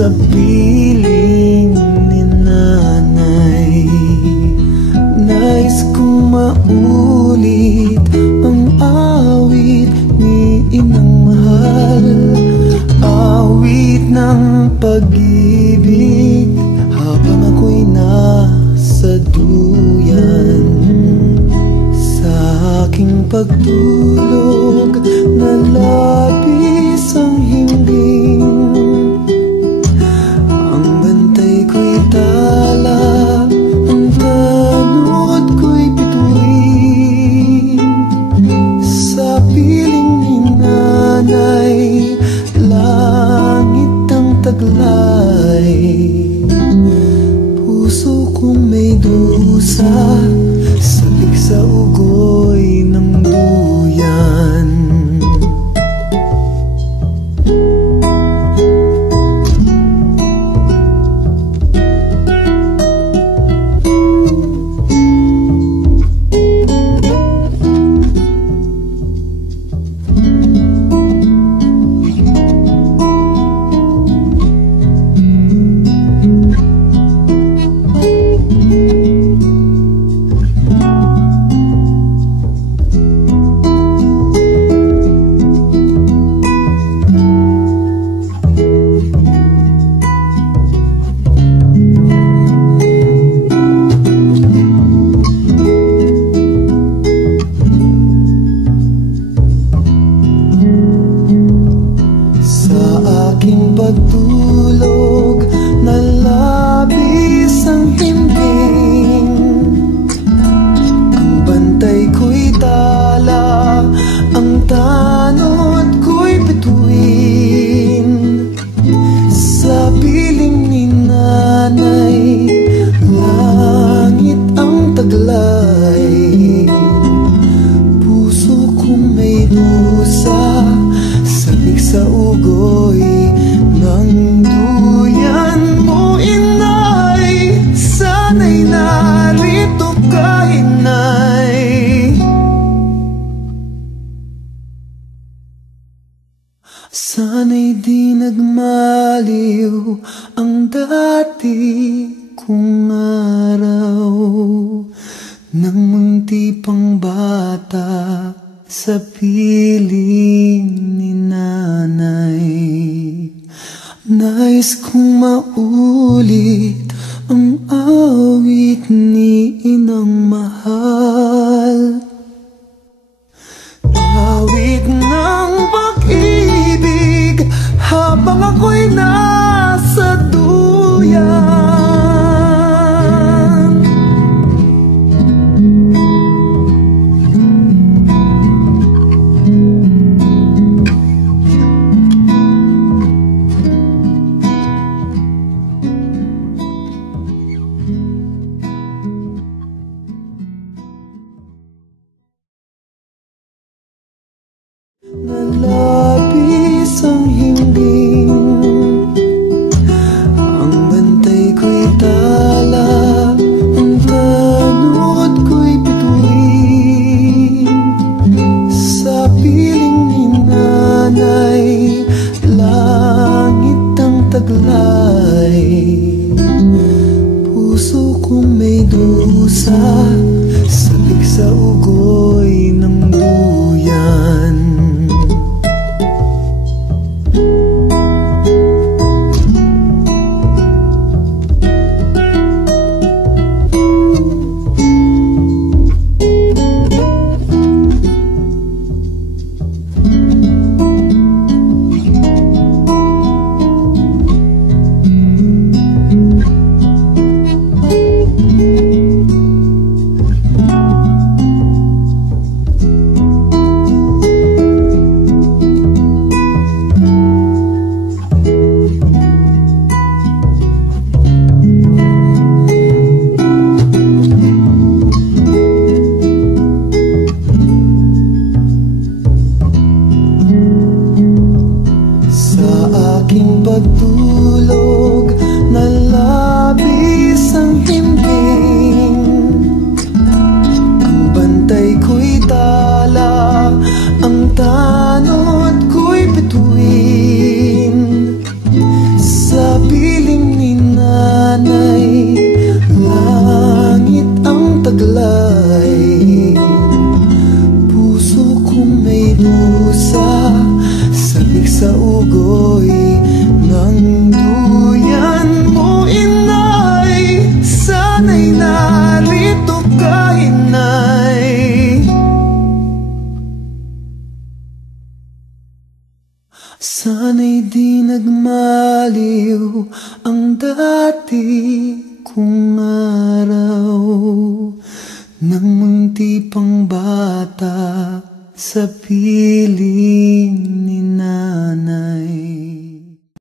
sa piling ni nanay. Nais kong maulit ang awit ni inang mahal, awit ng pag-ibig habang ako'y nasa duyan. Sa aking pagtulog na labis ang himbing, ang bantay ko'y tala, ang tanod ko'y bituin. Sa piling ni nanay, langit ang taglay. Puso kong may dusa, sabik sa ugoy ng duyan. Pagtulog na labis ang himbing, ang bantay ko'y tala, ang tanod ko'y bituin. Sa piling ni nanay, langit ang taglay. Puso kong may dusa, sabik sa ugoy ng duyan mo, inay. Sana'y narito ka, inay. Sana'y di nagmaliw ang dati kong araw, nang munti pang bata sa piling ni nanay. Nais kong maulit ang awit ni inang mahal, awit ng pag-ibig habang ako'y nasa duyan. Nalabis ang himbing, ang bantay ko'y tala, ang tanod ko'y bituin. Sa piling ni nanay, langit ang taglay. Puso kong may dusa, sabik sa ugoy ng duyan. Pagtulog na labis ang himbing, ang bantay ko'y tala, ang tanod ko'y bituin. Sa sa ugoy ng duyan mo, inay. Sana'y narito ka, inay. Sana'y di nagmaliw ang dati kong araw, nang munti pang bata sa piling